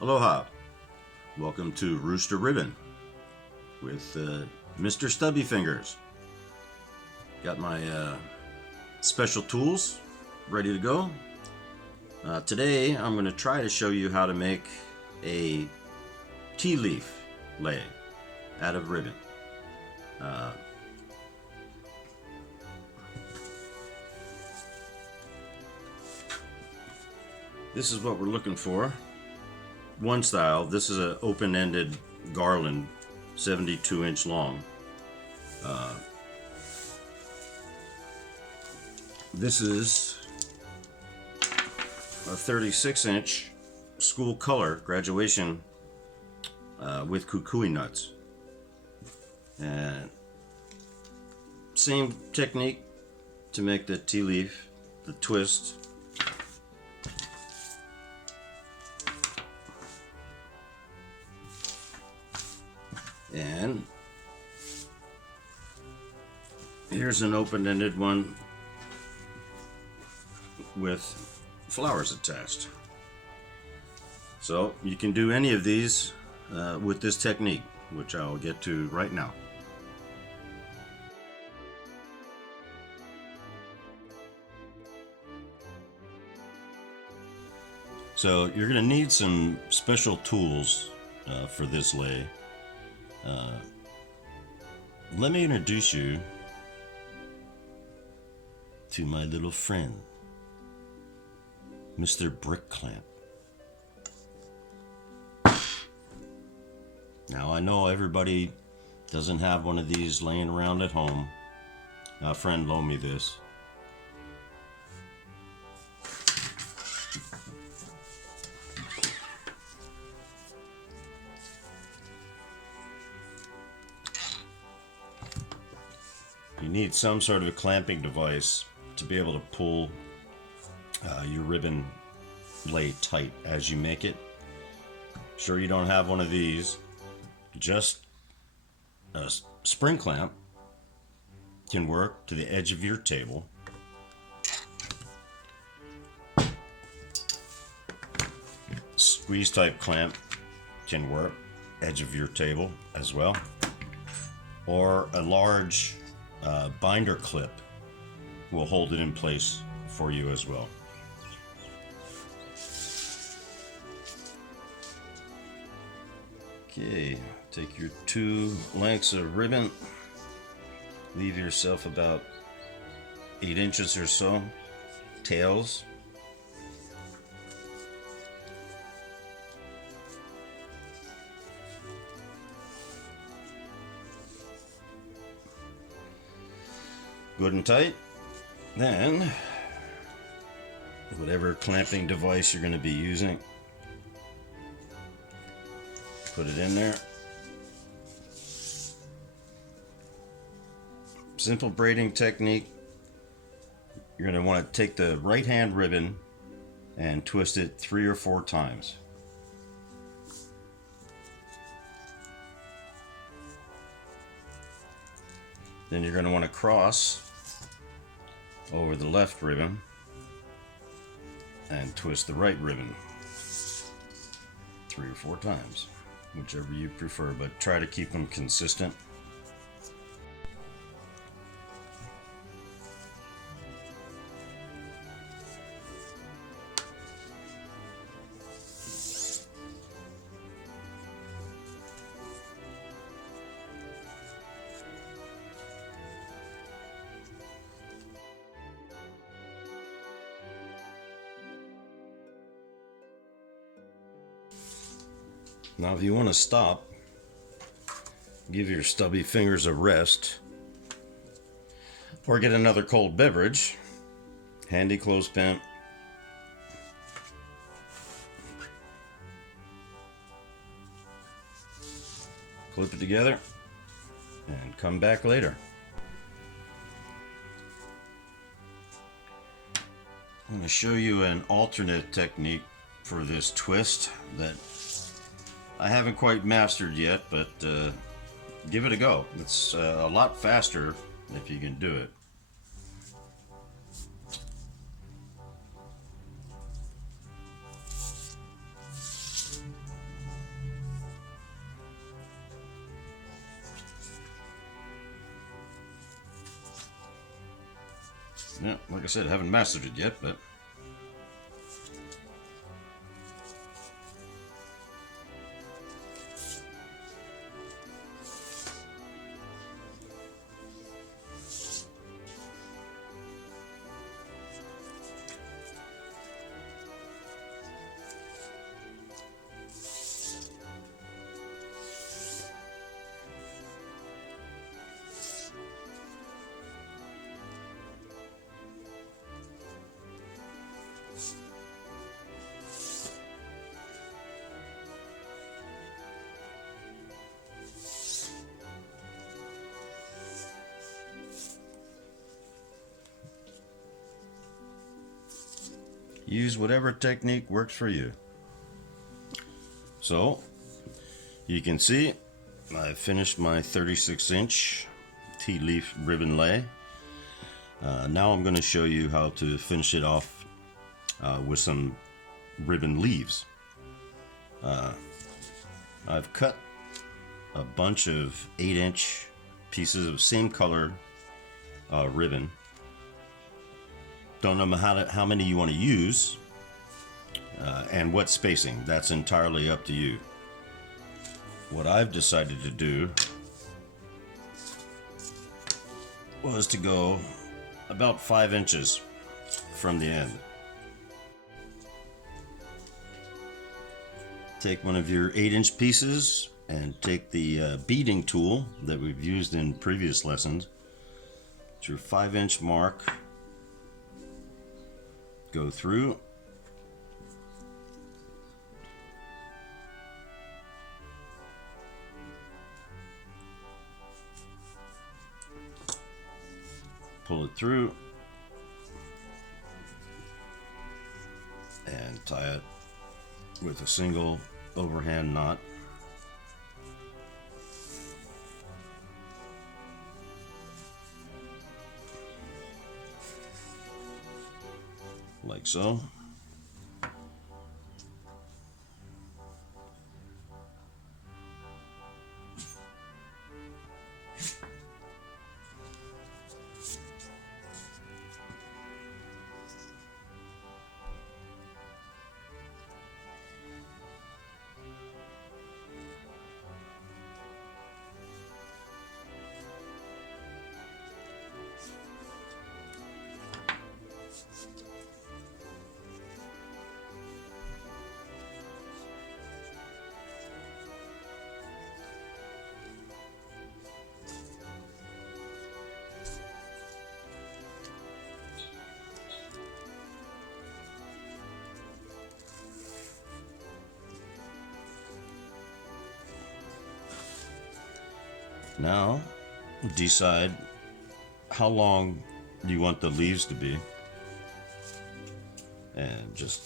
Aloha! Welcome to Rooster Ribbon with Mr. Stubby Fingers. Got my special tools ready to go. Today I'm going to try to show you how to make a Ti-leaf Lei out of ribbon. This is what we're looking for. One style. This is an open-ended garland, 72-inch long. This is a 36-inch school color graduation with kukui nuts. And same technique to make the tea leaf, the twist. And here's an open-ended one with flowers attached. So you can do any of these with this technique, which I'll get to right now. So you're going to need some special tools for this lei. Let me introduce you to my little friend, Mr. Brick Clamp. Now I know everybody doesn't have one of these laying around at home. A friend loaned me this. You need some sort of a clamping device to be able to pull your ribbon lei tight as you make it. Sure you don't have one of these, just a spring clamp can work to the edge of your table. Squeeze type clamp can work edge of your table as well, or a large binder clip will hold it in place for you as well. Okay, take your 2 lengths of ribbon, leave yourself about 8 inches or so tails. Good and tight. Then, whatever clamping device you're going to be using, put it in there. Simple braiding technique. You're going to want to take the right hand ribbon and twist it 3 or 4 times. Then you're going to want to cross over the left ribbon and twist the right ribbon 3 or 4 times, whichever you prefer, but try to keep them consistent. Now if you want to stop, give your stubby fingers a rest, or get another cold beverage, handy clothespin, clip it together, and come back later. I'm going to show you an alternate technique for this twist that I haven't quite mastered yet, but give it a go. It's a lot faster if you can do it. Yeah, like I said, I haven't mastered it yet, but use whatever technique works for you. So you can see I finished my 36-inch Ti-leaf Ribbon Lei. Now I'm going to show you how to finish it off with some ribbon leaves. I've cut a bunch of 8-inch pieces of same color ribbon. Don't know how many you want to use and what spacing. That's entirely up to you. What I've decided to do was to go about 5 inches from the end. Take one of your 8-inch pieces and take the beading tool that we've used in previous lessons to your 5-inch mark. Go through. Pull it through and tie it with a single overhand knot. Like so. Now, decide how long you want the leaves to be, and just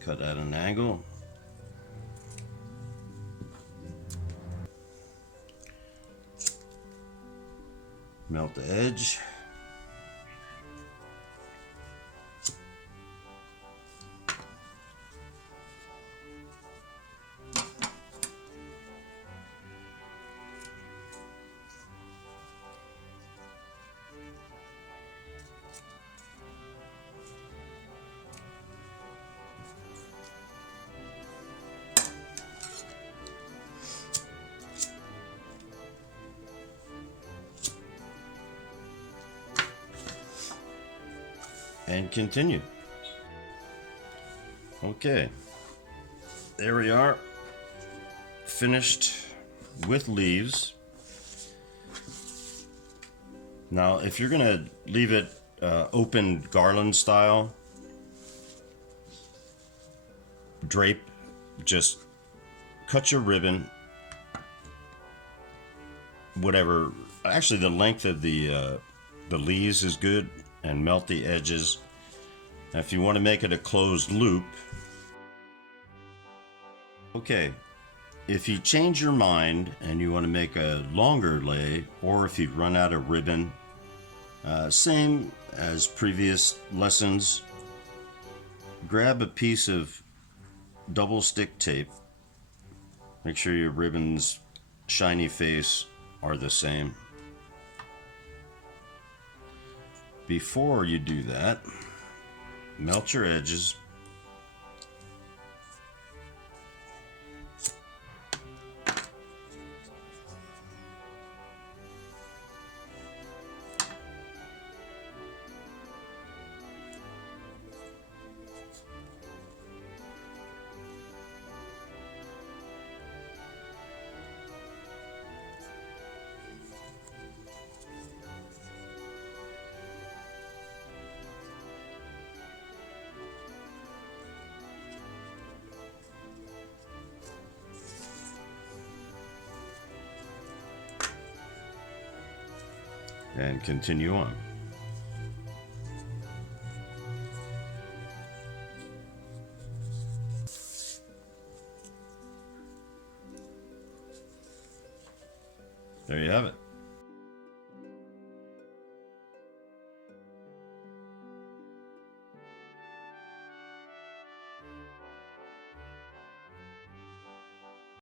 cut at an angle. Melt the edge. And continue. Okay, there we are, finished with leaves. Now, if you're gonna leave it open garland style, drape, just cut your ribbon, whatever. Actually, the length of the leaves is good, and melt the edges. Now, if you want to make it a closed loop, okay, if you change your mind and you want to make a longer lei, or if you run out of ribbon, same as previous lessons, grab a piece of double stick tape. Make sure your ribbon's shiny face are the same. Before you do that, melt your edges. And continue on. There you have it.